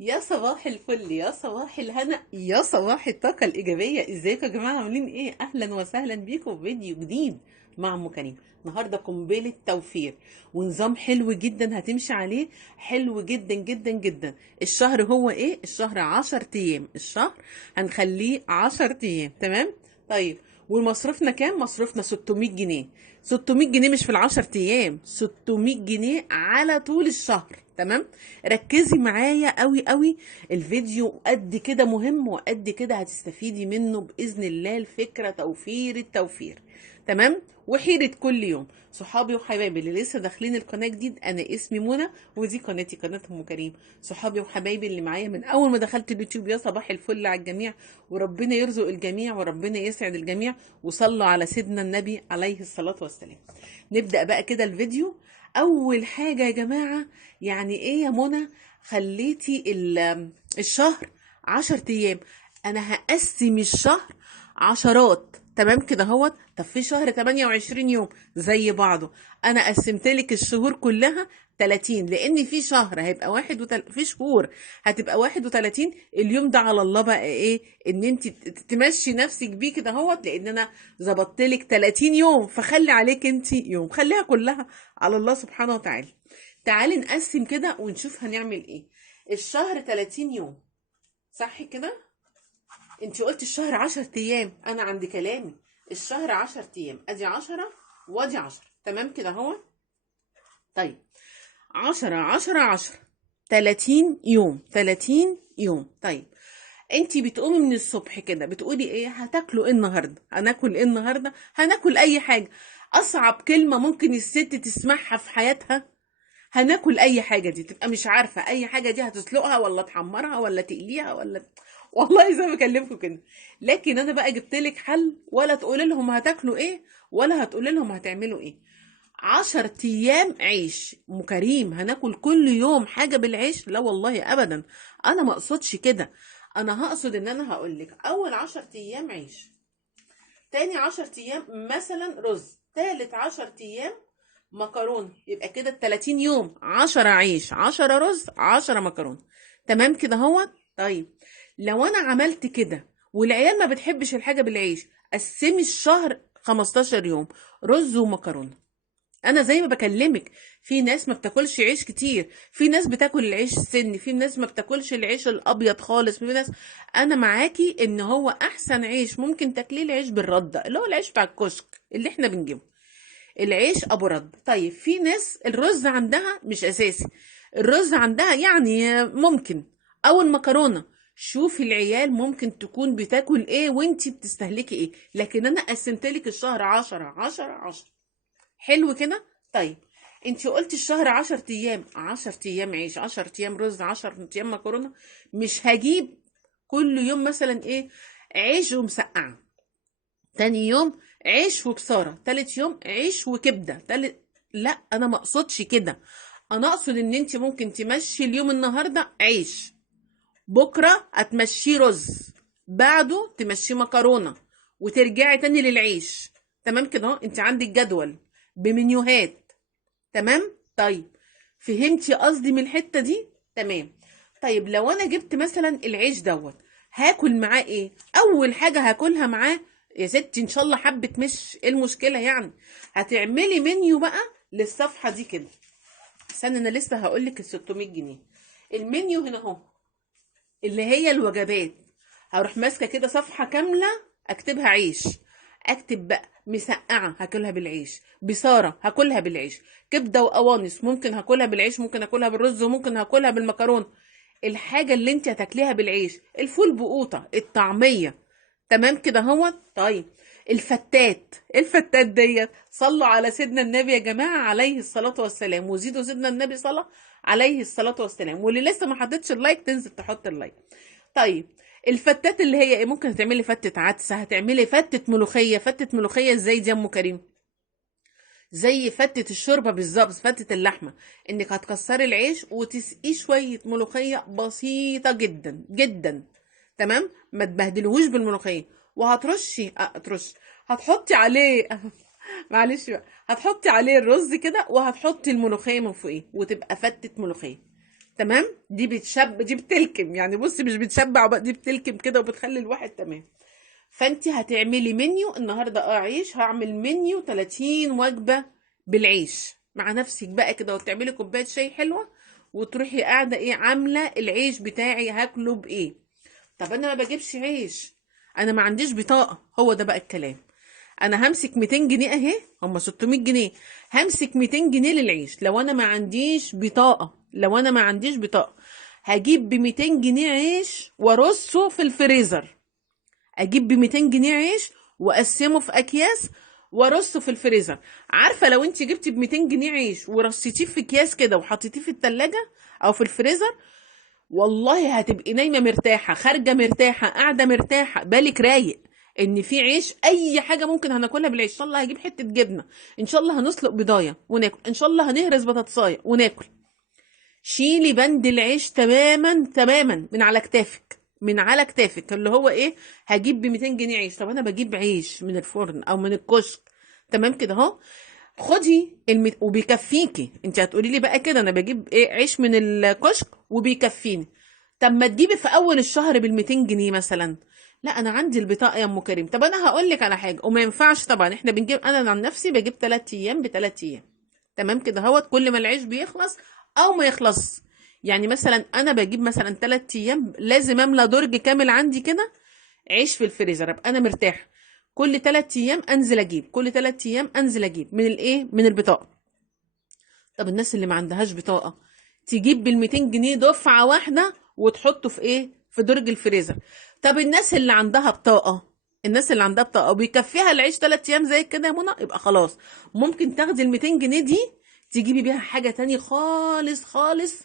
يا صباح الفل، يا صباح الهنا، يا صباح الطاقة الإيجابية. ازيكم يا جماعة؟ عاملين ايه؟ أهلا وسهلا بيكم في فيديو جديد مع أم كريم. النهاردة قنبلة توفير ونظام حلو جدا هتمشي عليه. حلو جدا جدا جدا. الشهر هو ايه؟ الشهر 10 أيام. الشهر هنخليه 10 أيام، تمام؟ طيب، ومصروفنا كام؟ مصروفنا 600 جنيه. 600 جنيه مش في ال10 أيام، 600 جنيه على طول الشهر، تمام؟ ركزي معايا قوي قوي. الفيديو قد كده مهم وقد كده هتستفيدي منه بإذن الله. الفكرة توفير التوفير، تمام؟ وحيرة كل يوم. صحابي وحبايبي اللي لسه داخلين القناة جديد، أنا اسمي منى ودي قناتي، قناة أم كريم. صحابي وحبايبي اللي معايا من أول ما دخلت اليوتيوب، يا صباح الفل على الجميع. وربنا يرزق الجميع وربنا يسعد الجميع. وصلوا على سيدنا النبي عليه الصلاة والسلام. نبدأ بقى كده الفيديو. أول حاجة يا جماعة، يعني ايه يا منى خليتي الشهر 10 أيام؟ أنا هقسم الشهر عشرات، تمام كده هوت. طب في شهر 28 يوم زي بعضه، أنا قسمت لك الشهور كلها 30، لأن في شهر هيبقى في شهور هتبقى 31. اليوم ده على الله بقى ايه، ان انت تمشي نفسك بيه كده هوت، لان انا ظبطت لك 30 يوم، فخلي عليك انت يوم، خليها كلها على الله سبحانه وتعالى. تعالي نقسم كده ونشوف هنعمل ايه. الشهر 30 يوم، صح كده؟ انت قلت الشهر 10 ايام، انا عند كلامي. الشهر 10 ايام، ادي 10 وادي 10، تمام كده هو. طيب، 10 10 10، 30 يوم، 30 يوم. طيب، انت بتقومي من الصبح كده بتقولي ايه؟ هتاكلوا ايه النهارده؟ هناكل ايه النهارده؟ هناكل اي حاجه. اصعب كلمه ممكن الست تسمعها في حياتها، هناكل اي حاجه. دي تبقى مش عارفه اي حاجه دي هتسلقها ولا تحمرها ولا تقليها ولا والله زي ما بكلمكم كده. لكن انا بقى جبت لك حل، ولا تقولي لهم هتاكلوا ايه ولا هتقولي لهم هتعملوا ايه. 10 ايام عيش. ام كريم هناكل كل يوم حاجه بالعيش؟ لا والله ابدا، انا ما اقصدش كده. انا هقصد ان انا هقول لك اول 10 ايام عيش، تاني 10 ايام مثلا رز، تالت 10 ايام مكرونه. يبقى كده ال30 يوم 10 عيش، 10 رز، 10 مكرونه، تمام كده هو. طيب، لو انا عملت كده والعيال ما بتحبش الحاجه بالعيش، قسمي الشهر 15 يوم رز ومكرونه. انا زي ما بكلمك، في ناس ما بتاكلش عيش كتير، في ناس بتاكل العيش السن، في ناس ما بتاكلش العيش الابيض خالص، في ناس. انا معاكي ان هو احسن عيش ممكن تاكليه العيش بالرده، اللي هو العيش بتاع الكشك اللي احنا بنجيبه، العيش ابو رد. طيب، في ناس الرز عندها مش اساسي، الرز عندها يعني ممكن، او المكرونه. شوفي العيال ممكن تكون بتاكل ايه وانتي بتستهلكي ايه. لكن انا قسمت لك الشهر 10 10 10. حلو كده. طيب، انت قلت الشهر 10 ايام، 10 ايام عيش، 10 ايام رز، 10 ايام مكرونه. مش هجيب كل يوم مثلا ايه، عيش ومسقعه، تاني يوم عيش وبصاره، تالت يوم عيش وكبده، لا، انا ما اقصدش كده. انا اقصد ان انت ممكن تمشي اليوم النهارده عيش، بكره هتمشيه رز، بعده تمشيه مكرونه، وترجعي تاني للعيش. تمام كده اهو، انت عندك جدول بمنيوهات، تمام. طيب، فهمتي قصدي من الحته دي؟ تمام. طيب، لو انا جبت مثلا العيش دوت، هاكل معاه ايه؟ اول حاجه هاكلها معاه يا ستي ان شاء الله حبه، مش ايه المشكله يعني. هتعملي منيو بقى للصفحه دي كده. استنى، انا لسه هقول لك ال 600 جنيه. المنيو هنا اهو، اللي هي الوجبات. هروح ماسكه كده صفحه كامله، اكتبها عيش، اكتب بقى مسقعه هاكلها بالعيش، بصاره هاكلها بالعيش، كبده وقوانص ممكن هاكلها بالعيش، ممكن هاكلها بالرز، وممكن هاكلها بالمكرونه. الحاجه اللي انت هتاكليها بالعيش، الفول بقوطه، الطعميه، تمام كده هو. طيب، الفتات ديت، صلوا على سيدنا النبي يا جماعه عليه الصلاه والسلام، وزيدوا سيدنا النبي صلاه عليه الصلاه والسلام. واللي لسه ما حطتش اللايك تنزل تحط اللايك. طيب، الفتات اللي هي ايه؟ ممكن هتعملي فتة عدس، هتعملي فتة ملوخية. فتة ملوخية ازاي دي يا ام كريم؟ زي فتة الشوربة بالظبط، فتة اللحمة. انك هتكسري العيش وتسقيه شوية ملوخية بسيطة جدا جدا، تمام؟ ما تبهدلوش بالملوخية. وهترشي ترشي، هتحطي عليه معلش بقى، هتحطي عليه الرز كده، وهتحطي الملوخية من فوقيه، وتبقى فتة ملوخية، تمام. دي دي بتلكم يعني، بصي مش بتشبع بقى، دي بتلكم كده وبتخلي الواحد تمام. فانت هتعملي منيو النهارده، عيش، هعمل منيو 30 وجبه بالعيش مع نفسك بقى كده، وتعملي كوبايه شاي حلوه، وتروحي قاعده ايه عامله العيش بتاعي هاكله بايه. طب انا ما بجيبش عيش، انا ما عنديش بطاقه، هو ده بقى الكلام. انا همسك 200 جنيه اهي، هم 600 جنيه، همسك 200 جنيه للعيش. لو انا ما عنديش بطاقه، لو انا ما عنديش بطاقه، هجيب ب 200 جنيه عيش وارصه في الفريزر. اجيب ب 200 جنيه عيش واقسمه في اكياس وارصه في الفريزر. عارفه لو انت جبتي ب 200 جنيه عيش ورصيتيه في اكياس كده وحطيتيه في التلاجة او في الفريزر، والله هتبقي نايمه مرتاحه، خارجه مرتاحه، قاعده مرتاحه، بالك رايق ان في عيش. اي حاجه ممكن هناكلها بالعيش، ان شاء الله هجيب حته جبنه، ان شاء الله هنسلق بضايه وناكل، ان شاء الله هنهرس بطاطسايه وناكل. شيلي بند العيش تماما تماما من على كتافك، من على كتافك. اللي هو ايه، هجيب ب 200 جنيه عيش، طب انا بجيب عيش من الفرن او من الكشك، تمام كده اهو. خدي وبيكفيكي. انت هتقولي لي بقى كده انا بجيب ايه عيش من الكشك وبيكفيني. طب ما تجيبي في اول الشهر بال 200 جنيه مثلا. لا انا عندي البطاقه يا ام كريم. طب انا هقول لك على حاجه، وما ينفعش طبعا، احنا بنجيب، انا عن نفسي بجيب 3 ايام ب3 ايام، تمام كده اهوت، كل ما العيش بيخلص او ما يخلص. يعني مثلا انا بجيب مثلا 3 ايام لازم املى درج كامل عندي كده عيش في الفريزر، ابقى انا مرتاح. كل 3 ايام انزل اجيب، كل 3 ايام انزل اجيب من الايه، من البطاقه. طب الناس اللي ما عندهاش بطاقه، تجيب بال 200 جنيه دفعه واحده وتحطه في ايه، في درج الفريزر. طب الناس اللي عندها بطاقه، الناس اللي عندها بطاقه وبيكفيها العيش 3 ايام زي كده يا منى، يبقى خلاص ممكن تاخدي ال 200 جنيه دي تجيبي بيها حاجه تانية خالص خالص،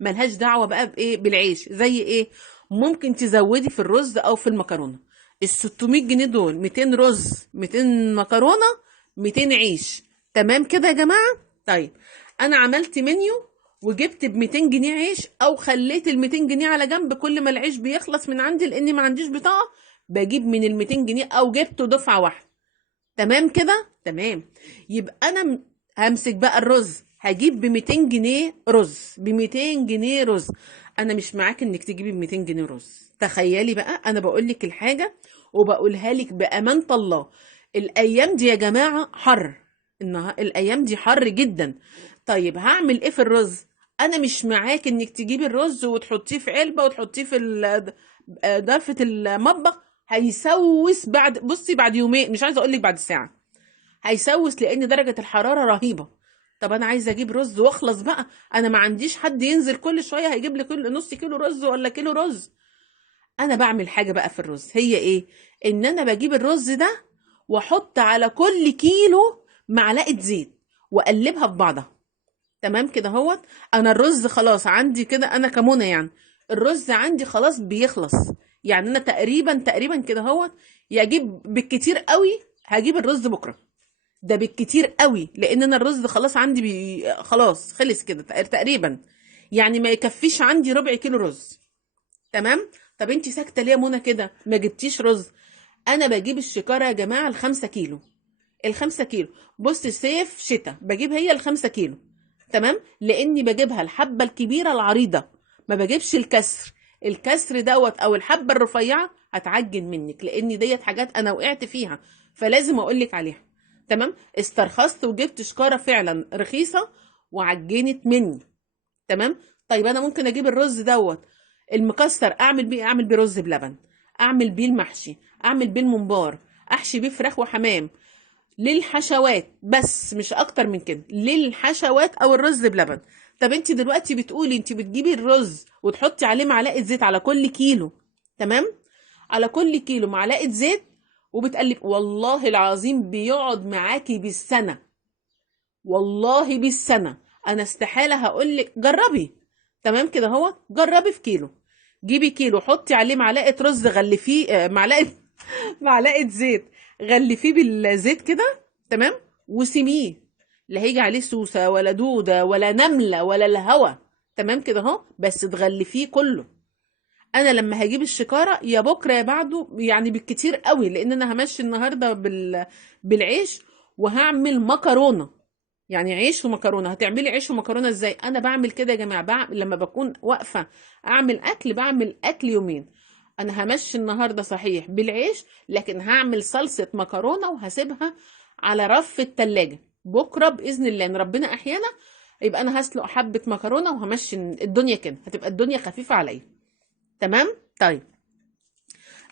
ملهاش دعوه بقى بايه، بالعيش. زي ايه؟ ممكن تزودي في الرز او في المكرونه. ال 600 جنيه دول 200 رز، 200 مكرونه، 200 عيش، تمام كده يا جماعه. طيب انا عملت منيو وجبت ب 200 جنيه عيش، او خليت ال 200 جنيه على جنب، كل ما العيش بيخلص من عندي لاني ما عنديش بطاقه بجيب من ال 200 جنيه، او جبته دفعه واحده، تمام كده تمام. يبقى انا همسك بقى الرز، هجيب ب 200 جنيه رز، ب 200 جنيه رز. انا مش معاك انك تجيبي ب 200 جنيه رز. تخيلي بقى، انا بقول لك الحاجه وبقولها لك بامانه الله. الايام دي يا جماعه حر، الايام دي حر جدا. طيب هعمل ايه في الرز؟ انا مش معاك انك تجيبي الرز وتحطيه في علبه وتحطيه في ضرفه المطبخ، هيسوس بعد، بصي بعد يومين، مش عايزه اقول لك بعد ساعه، هيسوس لان درجه الحراره رهيبه. طب انا عايزه اجيب رز واخلص بقى، انا ما عنديش حد ينزل كل شويه هيجيب لي كل نص كيلو رز ولا كيلو رز. انا بعمل حاجه بقى في الرز، هي ايه؟ ان انا بجيب الرز ده واحط على كل كيلو معلقه زيت واقلبها في بعضها، تمام كده اهوت. انا الرز خلاص عندي كده، انا كمونة يعني الرز عندي خلاص بيخلص. يعني انا تقريبا كده اهوت، يجيب بالكتير قوي هجيب الرز بكره، ده بالكتير قوي، لان انا الرز خلاص عندي خلاص خلص كده تقريبا، يعني ما يكفيش عندي ربع كيلو رز، تمام. طب انتي ساكته ليه يا منى كده ما جبتيش رز؟ انا بجيب الشكاره يا جماعه ال5 كيلو، ال5 كيلو. بص صيف شتاء بجيب هي ال5 كيلو، تمام، لاني بجيبها الحبه الكبيره العريضه، ما بجيبش الكسر. الكسر دوت او الحبه الرفيعه هتعجن منك، لان ديت حاجات انا وقعت فيها، فلازم اقول لك عليها، تمام. استرخصت وجبت شكاره فعلا رخيصه وعجنت مني، تمام. طيب انا ممكن اجيب الرز دوت المكسر، اعمل بيه، اعمل بيه رز بلبن، اعمل بيه المحشي، اعمل بيه الممبار، احشي بيه فراخ وحمام، للحشوات بس، مش اكتر من كده، للحشوات او الرز بلبن. طب انت دلوقتي بتقولي انت بتجيبي الرز وتحطي عليه معلقه زيت على كل كيلو، تمام، على كل كيلو معلقه زيت، وبتقلب، والله العظيم بيقعد معاكي بالسنه، والله بالسنه. انا استحاله هقول لك جربي، تمام كده اهو، جربي في كيلو، جيبي كيلو حطي عليه معلقه رز غلفيه، معلقه معلقه زيت، غلفيه بالزيت كده، تمام، وسميه، لا هيجي عليه سوسه ولا دوده ولا نمله ولا الهوا، تمام كده اهو، بس تغلفيه كله. انا لما هجيب الشكاره يا بكره يا بعده يعني بالكتير قوي، لان انا همشي النهارده بالعيش وهعمل مكرونه، يعني عيش ومكرونه. هتعملي عيش ومكرونه ازاي؟ انا بعمل كده يا جماعه، لما بكون واقفه اعمل اكل، بعمل اكل يومين. انا همشي النهارده صحيح بالعيش، لكن هعمل صلصه مكرونه وهسيبها على رف التلاجة. بكره باذن الله ان ربنا احيانا يبقى انا هسلق حبه مكرونه وهمشي الدنيا كده، هتبقى الدنيا خفيفه عليا. تمام. طيب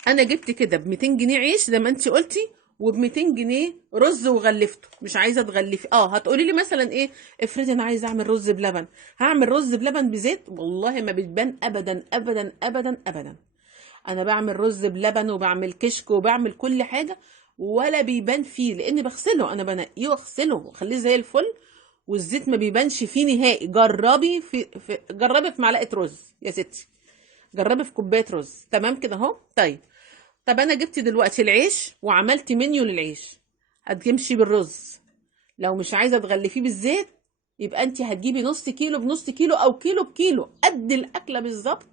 انا جبت كده ب 200 جنيه عيش زي ما انت قلتي، وب 200 جنيه رز وغلفته. مش عايزه تغلفي، هتقولي لي مثلا ايه؟ افرضي انا عايزه اعمل رز بلبن. هعمل رز بلبن بزيت؟ والله ما بتبان ابدا ابدا ابدا ابدا. انا بعمل رز بلبن وبعمل كشك وبعمل كل حاجه، ولا بيبان فيه، لاني بغسله. انا بنقيه واغسله واخليه زي الفل، والزيت ما بيبانش فيه نهائي. جربي في معلقه رز يا ستي، جربي في كوبايه رز. تمام كده اهو. طيب طب انا جبت دلوقتي العيش وعملت منيو للعيش. هتمشي بالرز. لو مش عايزه تغلفيه بالزيت، يبقى انت هتجيبي نص كيلو بنص كيلو او كيلو بكيلو، قد الاكله بالظبط،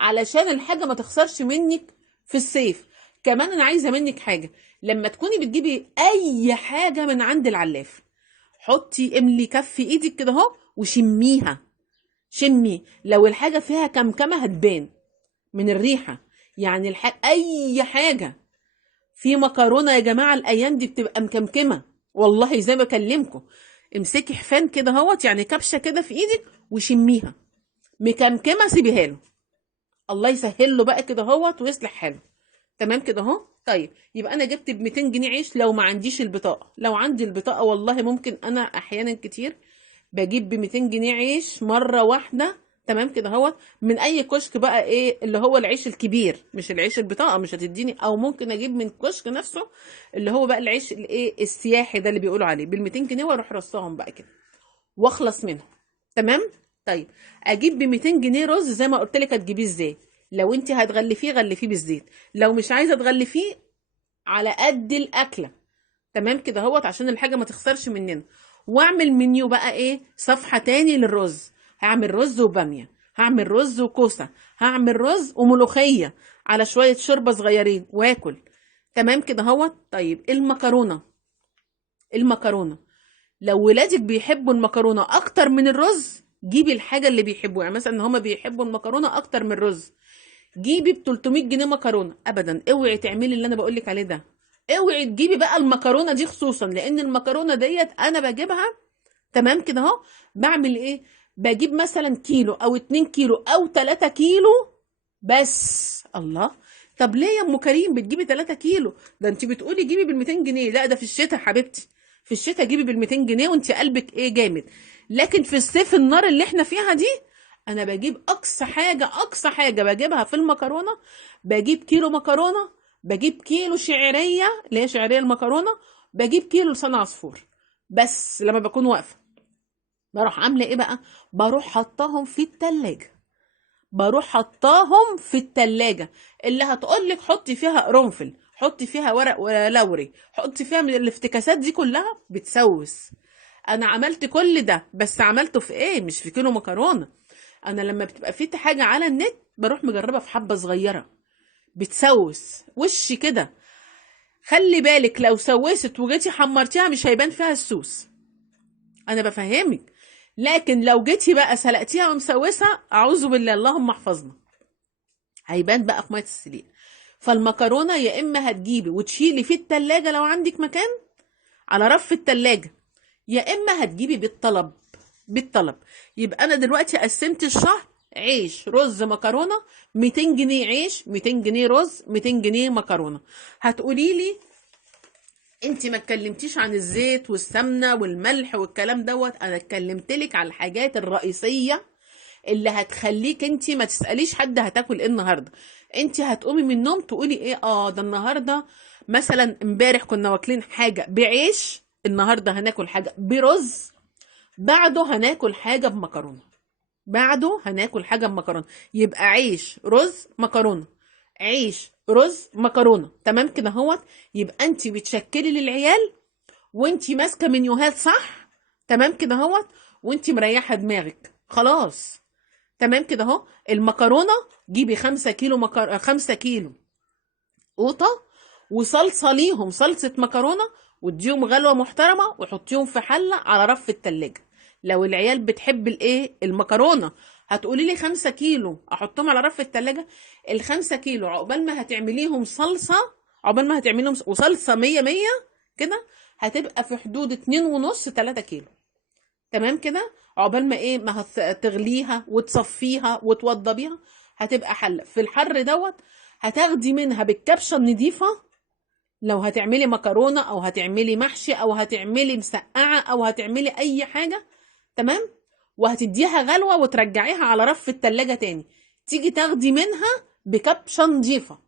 علشان الحاجه ما تخسرش منك في الصيف. كمان انا عايزه منك حاجه، لما تكوني بتجيبي اي حاجه من عند العلاف، حطي املي كف ايدك كده اهو وشميها. شمي لو الحاجه فيها كمكمه هتبان من الريحه. يعني اي حاجه. في مكرونه يا جماعه الايام دي بتبقى مكمكمه، والله زي ما بكلمكم. امسكي حفان كده اهوت، يعني كبشه كده في ايدك وشميها. مكمكمه سيبيها له، الله يسهل له بقى كده اهوت ويصلح حاله. تمام كده اهو. طيب يبقى انا جبت ب 200 جنيه عيش لو ما عنديش البطاقه. لو عندي البطاقه والله ممكن انا احيانا كتير بجيب ب 200 جنيه عيش مره واحده. تمام كده اهوت، من اي كشك بقى، ايه اللي هو العيش الكبير، مش العيش البطاقه مش هتديني. او ممكن اجيب من كشك نفسه اللي هو بقى العيش الايه السياحي ده اللي بيقولوا عليه بال 200 جنيه، واروح رصاهم بقى كده واخلص منهم. تمام. طيب اجيب ب 200 جنيه رز زي ما قلت لك هتجيبيه ازاي. لو انت هتغلفيه غلفيه بالزيت، لو مش عايزه تغلفيه على قد الاكله. تمام كده اهوت، عشان الحاجه ما تخسرش مننا. واعمل منيو بقى ايه، صفحه تاني للرز. هعمل رز وباميه، هعمل رز وكوسه، هعمل رز وملوخيه على شويه شوربه صغيرين واكل. تمام كده اهوت. طيب المكرونه، لو ولادك بيحبوا المكرونه اكتر من الرز، جيبي الحاجه اللي بيحبوها. يعني مثلا ان هما بيحبوا المكرونه اكتر من الرز، جيبي ب 300 جنيه مكرونه. ابدا اوعي تعملي اللي انا بقول لك عليه ده. اوعي تجيبي بقى المكرونه دي خصوصا، لان المكرونه ديت انا بجيبها. تمام كده اهو. بعمل ايه؟ بجيب مثلا كيلو او 2 كيلو او 3 كيلو بس. الله، طب ليه يا ام كريم بتجيبي 3 كيلو؟ ده انت بتقولي جيبي بال 200 جنيه. لا ده في الشتاء حبيبتي، في الشتاء جيبي بال 200 جنيه وانت قلبك ايه جامد. لكن في الصيف النار اللي احنا فيها دي، انا بجيب اقصى حاجه، اقصى حاجه بجيبها في المكرونه. بجيب كيلو مكرونه، بجيب كيلو شعريه اللي هي شعريه المكرونه، بجيب كيلو لسان عصفور. بس لما بكون واقفه بروح عامله ايه بقى؟ بروح حطاهم في التلاجة. بروح حطاهم في التلاجة. اللي هتقولك حطي فيها قرنفل، حطي فيها ورق ولوري، حطي فيها من الافتكاسات دي كلها بتسوس. انا عملت كل ده، بس عملته في ايه؟ مش في كيلو مكرونه. انا لما بتبقى في حاجه على النت بروح مجربه في حبه صغيره بتسوس وش كده. خلي بالك لو سوست وجيتي حمرتيها مش هيبان فيها السوس، انا بفهمك. لكن لو جيتي بقى سلقتيها ومسوسه، اعوذ بالله اللهم احفظنا، هيبان بقى في ميه السليق. فالمكرونه يا اما هتجيبي وتشيلي في التلاجة لو عندك مكان على رف التلاجة، يا اما هتجيبي بالطلب. بالطلب. يبقى انا دلوقتي قسمت الشهر: عيش رز مكرونه، 200 جنيه عيش، 200 جنيه رز، 200 جنيه مكرونه. هتقولي لي انت ما اتكلمتيش عن الزيت والسمنه والملح والكلام دوت. انا اتكلمت لك على الحاجات الرئيسيه اللي هتخليك انت ما تساليش حد هتاكل ايه النهارده. انت هتقومي من النوم تقولي ايه، ده النهارده مثلا امبارح كنا واكلين حاجه بعيش، النهارده هناكل حاجه برز، بعده هناكل حاجه بمكرونه، بعده هناكل حاجه بمكرونه. يبقى عيش رز مكرونه، عيش رز مكرونه. تمام كده اهوت. يبقى انت بتشكلي للعيال وانت ماسكه منيوهات صح. تمام كده اهوت. وانت مريحه دماغك خلاص. تمام كده اهو. المكرونه جيبي 5 كيلو 5 كيلو قوطه، وصلصه ليهم، صلصه مكرونه، واديهم غلوه محترمه وحطيهم في حله على رف التلاجة. لو العيال بتحب الايه المكرونه، هتقولي لي 5 كيلو احطهم على رف التلاجة. ال5 كيلو عقبال ما هتعمليهم صلصه، عقبال ما هتعمليهم وصلصه 100 100 كده، هتبقى في حدود 2.5 3 كيلو. تمام كده، عقبال ما ايه ما تغليها وتصفيها وتوضبيها، هتبقى حله في الحر دوت. هتاخدي منها بالكبشه النضيفه، لو هتعملي مكرونه او هتعملي محشي او هتعملي مسقعه او هتعملي اي حاجه. تمام. وهتديها غلوه وترجعيها على رف التلاجة تاني، تيجي تاخدي منها بكبشه نضيفه،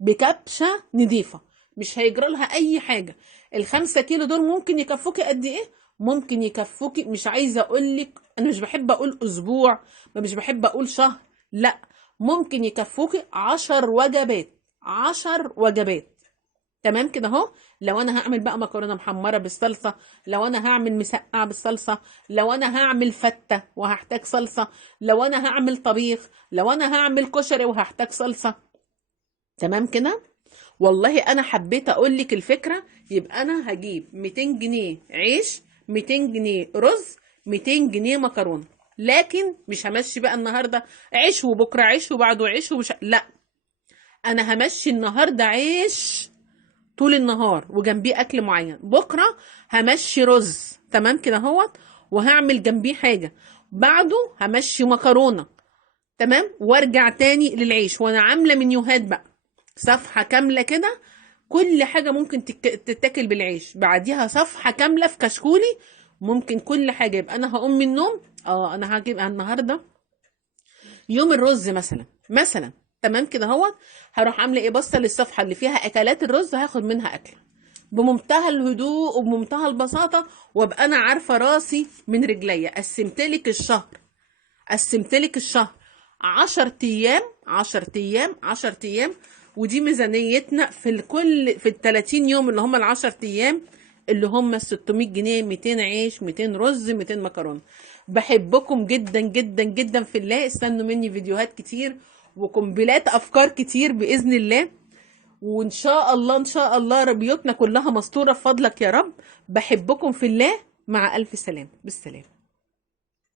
بكبشه نضيفه، مش هيجرى لها اي حاجه. ال5 كيلو دول ممكن يكفوكي قد ايه؟ ممكن يكفوكي، مش عايزه اقول لك، انا مش بحب اقول اسبوع، مش بحب اقول شهر، لا، ممكن يكفوكي 10 وجبات، 10 وجبات. تمام كده اهو. لو انا هعمل بقى مكرونه محمره بالصلصه، لو انا هعمل مسقعه بالصلصه، لو انا هعمل فته وهحتاج صلصه، لو انا هعمل طبيخ، لو انا هعمل كشري وهحتاج صلصه. تمام كده. والله انا حبيت اقول لك الفكره. يبقى انا هجيب 200 جنيه عيش، 200 جنيه رز، 200 جنيه مكرونه. لكن مش همشي بقى النهارده عيش وبكره عيش وبعده عيش ومش، لا، انا همشي النهارده عيش طول النهار وجنبيه اكل معين، بكره همشي رز. تمام كده اهوت، وهعمل جنبيه حاجه، بعده همشي مكرونه. تمام. وارجع تاني للعيش، وانا عامله منيوهات بقى، صفحه كامله كده، كل حاجه ممكن تتاكل بالعيش، بعديها صفحه كامله في كشكولي ممكن كل حاجه. يبقى انا هقوم من النوم، انا هجيب النهارده يوم الرز مثلا. تمام كده اهوت، هروح عامله ايه، بصه للصفحه اللي فيها اكلات الرز، هاخد منها اكله بمنتهى الهدوء وبمنتهى البساطه، وابقى انا عارفه راسي من رجليا. قسمتلك الشهر 10 ايام، 10 ايام، 10 ايام. ودي ميزانيتنا في ال 30 يوم اللي هم ال 10 ايام، اللي هم 600 جنيه، 200 عيش، 200 رز، 200 مكرونه. بحبكم جدا جدا جدا في الله. استنوا مني فيديوهات كتير وقنبلات افكار كتير باذن الله. وان شاء الله ان شاء الله بيوتنا كلها مستوره بفضلك يا رب. بحبكم في الله. مع الف سلامه، بالسلامه.